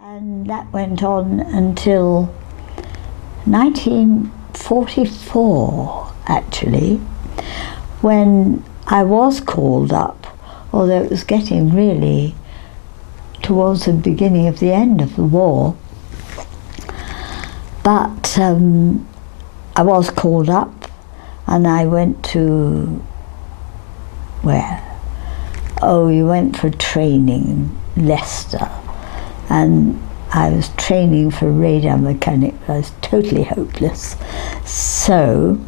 And that went on until 1944, actually, when I was called up, although it was getting really towards the beginning of the end of the war. But I was called up and I went to, where? Oh, we went for training in Leicester. And I was training for a radar mechanic. I was totally hopeless. So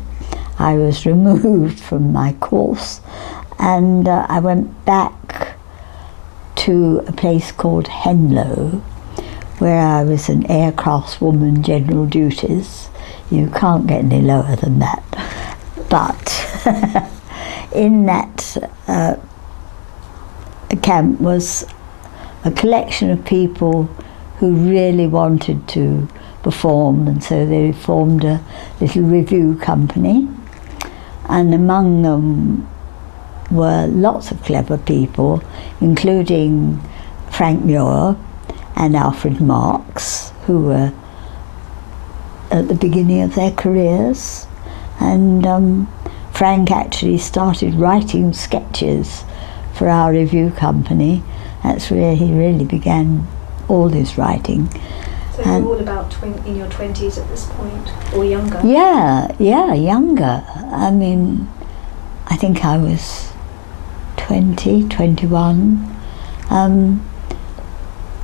I was removed from my course and I went back to a place called Henlow, where I was an aircraftswoman, general duties. You can't get any lower than that. But in that camp was a collection of people who really wanted to perform, and so they formed a little review company, and among them were lots of clever people, including Frank Muir and Alfred Marks, who were at the beginning of their careers. And Frank actually started writing sketches for our review company. That's where he really began all his writing. So you were all about in your 20s at this point, or younger? Yeah, younger. I mean, I think I was 20, 21.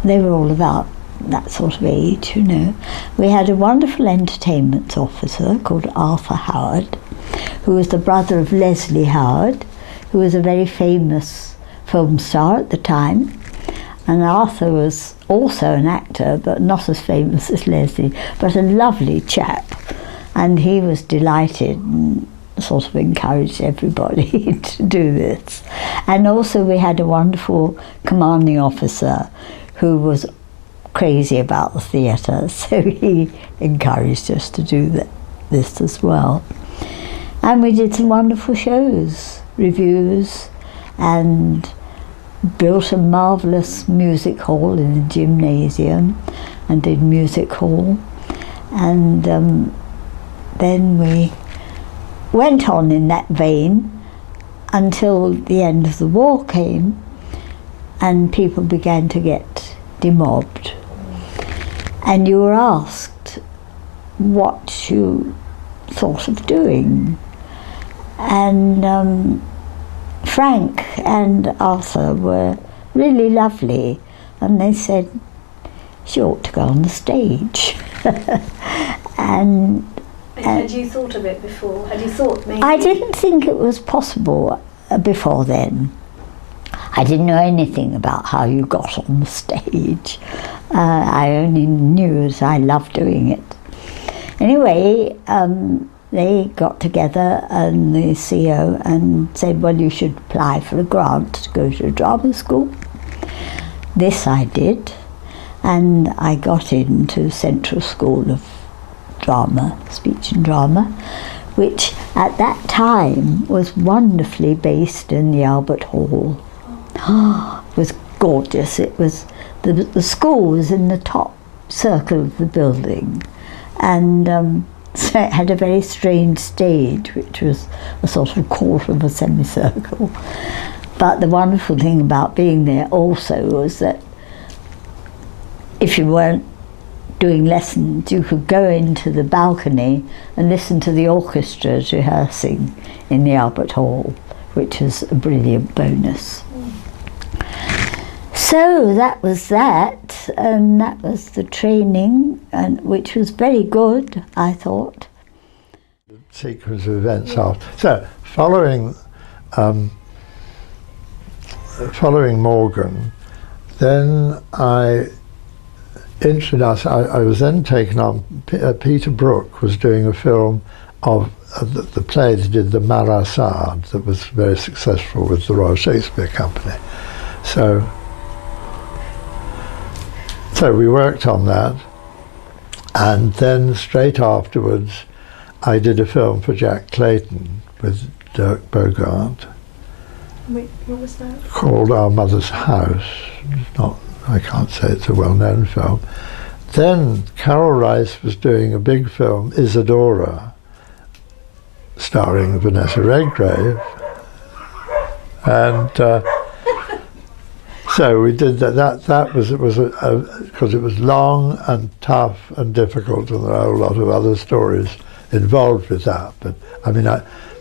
They were all about that sort of age, you know. We had a wonderful entertainment officer called Arthur Howard, who was the brother of Leslie Howard, who was a very famous film star at the time. And Arthur was also an actor, but not as famous as Leslie, but a lovely chap. And he was delighted and sort of encouraged everybody to do this. And also we had a wonderful commanding officer who was crazy about the theatre, so he encouraged us to do this as well. And we did some wonderful shows, reviews, and built a marvellous music hall in the gymnasium and did music hall. And then we went on in that vein until the end of the war came and people began to get demobbed. And you were asked what you thought of doing. And Frank and Arthur were really lovely, and they said, she ought to go on the stage. and had you thought of it before? Had you thought maybe? I didn't think it was possible before then. I didn't know anything about how you got on the stage. I only knew that I loved doing it. Anyway, they got together and the CEO and said, well, you should apply for a grant to go to a drama school. This I did, and I got into Central School of Drama, Speech and Drama, which at that time was wonderfully based in the Albert Hall. It was gorgeous. It was the school was in the top circle of the building, and so it had a very strange stage, which was a sort of quarter of a semicircle. But the wonderful thing about being there also was that if you weren't doing lessons, you could go into the balcony and listen to the orchestra rehearsing in the Albert Hall, which was a brilliant bonus. So that was that, and that was the training, and which was very good, I thought. The sequence of events after. So, following Morgan, then I was then taken on. Peter Brook was doing a film of the play that did the Marasade that was very successful with the Royal Shakespeare Company. So we worked on that, and then straight afterwards I did a film for Jack Clayton with Dirk Bogarde. Wait, what was that? Called Our Mother's House. Not I can't say it's a well-known film. Then Carol Rice was doing a big film, Isadora, starring Vanessa Redgrave, and so we did that. That was because it was long and tough and difficult, and there are a whole lot of other stories involved with that. But I mean,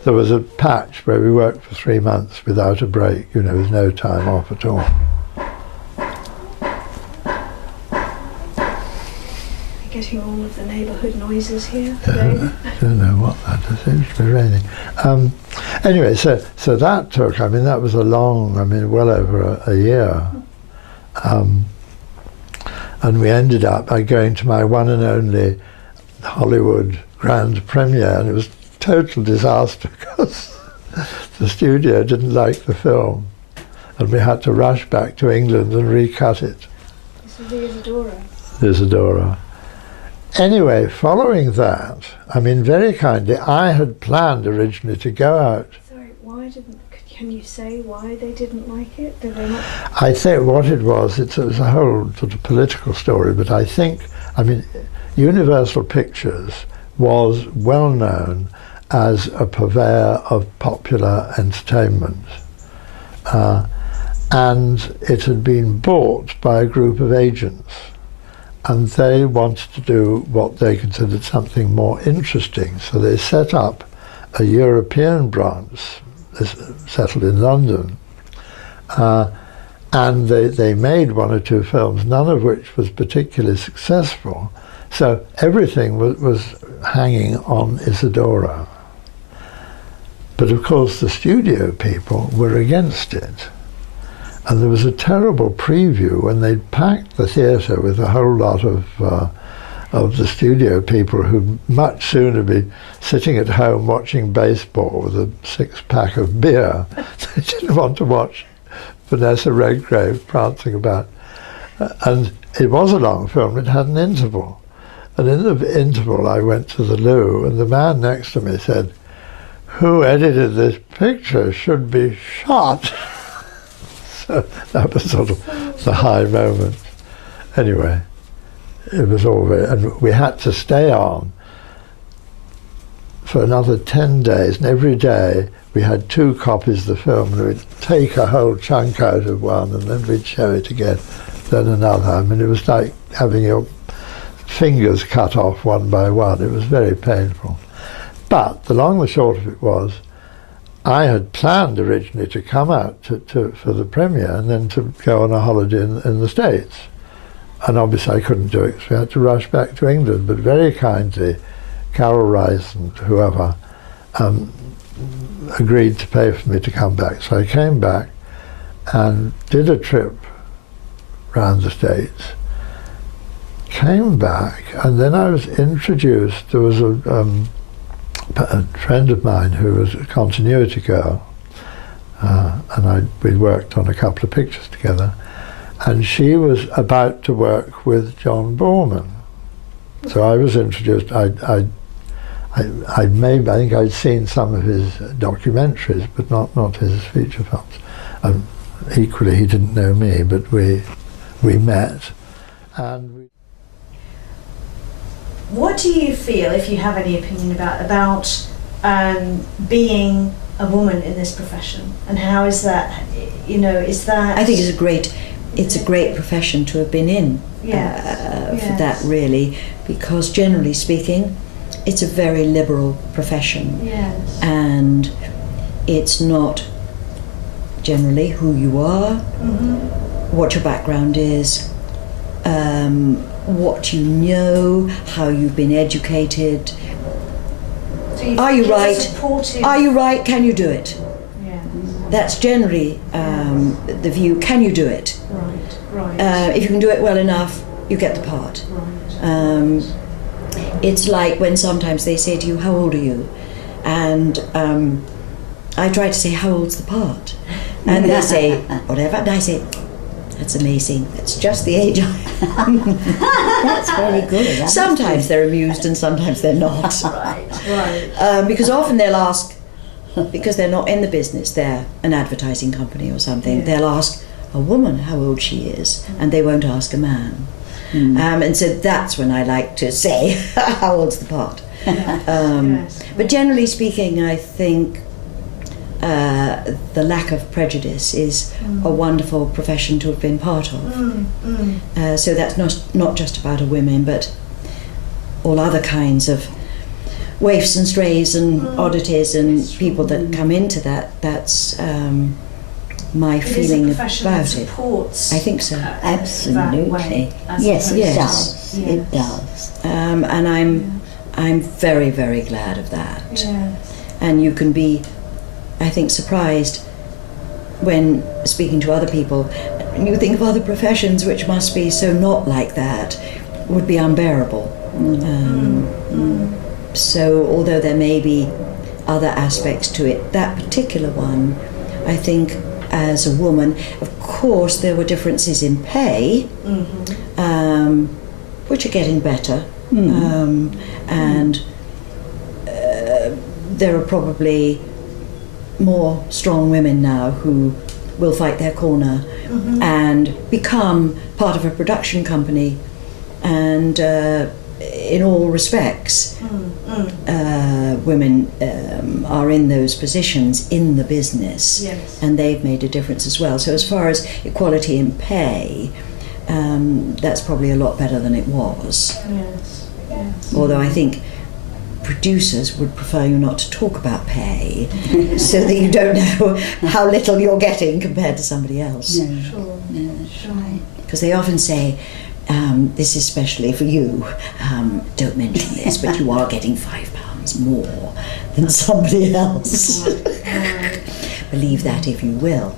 there was a patch where we worked for 3 months without a break. You know, there was no time off at all. Getting all of the neighbourhood noises here Yeah, today. I don't know what that is. It seems to be raining. Anyway, so that took, I mean, that was a long, I mean, well over a year. And we ended up by going to my one and only Hollywood grand premiere, and it was a total disaster because the studio didn't like the film, and we had to rush back to England and recut it. This was the Isadora. Isadora. Anyway, following that, I mean, very kindly, I had planned originally to go out. Sorry, can you say why they didn't like it? Did they not? I think what it was a whole sort of political story, but I think, I mean, Universal Pictures was well known as a purveyor of popular entertainment. And it had been bought by a group of agents. And they wanted to do what they considered something more interesting. So they set up a European branch, settled in London. And they made 1 or 2 films, none of which was particularly successful. So everything was hanging on Isadora. But of course the studio people were against it. And there was a terrible preview when they'd packed the theatre with a whole lot of the studio people who'd much sooner be sitting at home watching baseball with a 6-pack of beer. They didn't want to watch Vanessa Redgrave prancing about. And it was a long film, it had an interval. And in the interval I went to the loo, and the man next to me said, "Who edited this picture should be shot." So that was sort of the high moment. Anyway, it was all very, and we had to stay on for another 10 days, and every day we had 2 copies of the film, and we'd take a whole chunk out of one, and then we'd show it again, then another. I mean, it was like having your fingers cut off one by one. It was very painful. But the long and the short of it was, I had planned originally to come out for the premiere and then to go on a holiday in the States. And obviously I couldn't do it, so we had to rush back to England. But very kindly, Carol Rice and whoever agreed to pay for me to come back. So I came back and did a trip around the States, came back, and then I was introduced. There was a friend of mine who was a continuity girl, and we worked on a couple of pictures together, and she was about to work with John Boorman. So I was introduced. I think I'd seen some of his documentaries, but not his feature films. Equally, he didn't know me, but we met, and. What do you feel, if you have any opinion about being a woman in this profession, and how is that? You know, is that? I think it's a great profession to have been in. For that, really, because generally speaking, it's a very liberal profession. Yes. And it's not generally who you are, what your background is. What you know, how you've been educated. So Are you right? Supportive... Are you right? Can you do it? Yeah. That's generally the view. Can you do it? Right. If you can do it well enough, you get the part. Right. It's like when sometimes they say to you, "How old are you?" And I try to say, "How old's the part?" And they say, "Whatever." And I say, "That's amazing. That's just the age I am." That's very good. Sometimes they're amused and sometimes they're not. Right. Because often they'll ask, because they're not in the business, they're an advertising company or something, they'll ask, a woman how old she is, and they won't ask a man. And so that's when I like to say, how old's the part? Yes. But generally speaking, I think the lack of prejudice is a wonderful profession to have been part of. So that's not just about women, but all other kinds of waifs and strays and oddities and people that come into that. That's my feeling It is a profession about that it. supports. I think so. Absolutely. That way, as Yes, it opposed to- does. Yes. It does. And I'm very, very glad of that. Yes. And you can be, I think, surprised when speaking to other people, and you think of other professions which must be so not like that, would be unbearable. So although there may be other aspects to it, that particular one, I think as a woman, of course there were differences in pay, which are getting better. And there are probably more strong women now who will fight their corner and become part of a production company, and in all respects women are in those positions in the business. Yes. And they've made a difference as well. So as far as equality in pay, that's probably a lot better than it was. Yes. Yes. Although I think producers would prefer you not to talk about pay so that you don't know how little you're getting compared to somebody else. No, Sure. no, that's right. Because they often say, this is especially for you, don't mention this, but you are getting £5 more than somebody else. Right. Believe that if you will.